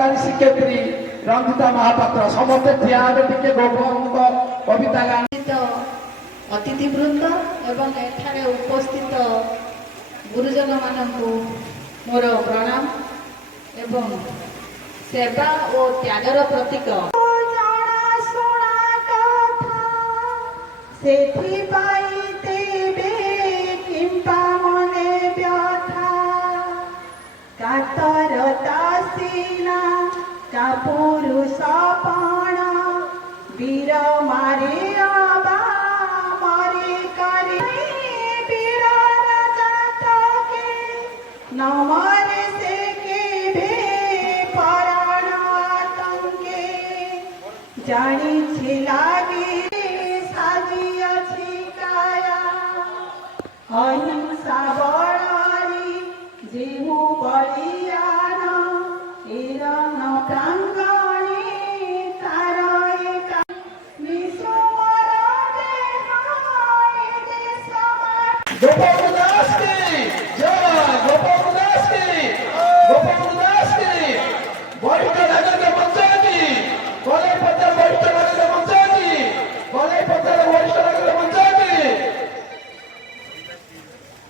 सहकारी शिक्षयित्री रंजिता महापात्र समस्ते ठिया टिके गोपवंत कविता गान अतिथिवृंद एवं एठारे उपस्थित गुरुजन मानू मोर प्रणाम एवं सेवा और त्यागर प्रतीक पुरुषपण वीर मारे मारे करे वीर जातके नमरे से के भे पराण आतंके जानी छिलागी साजी अछि काया अहिंसा बळारी जीवु बलियान एरन प्रांगणे तारए का निसुमर देहाय देशमा गोपाल दास की जय गोपाल दास की वरिष्ठ नागरिक मंच की कॉलेज पत्र वरिष्ठ नागरिक मंच की कॉलेज पत्र वरिष्ठ नागरिक मंच की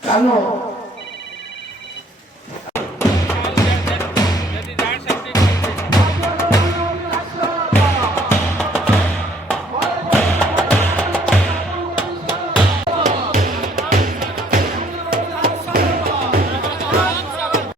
कानो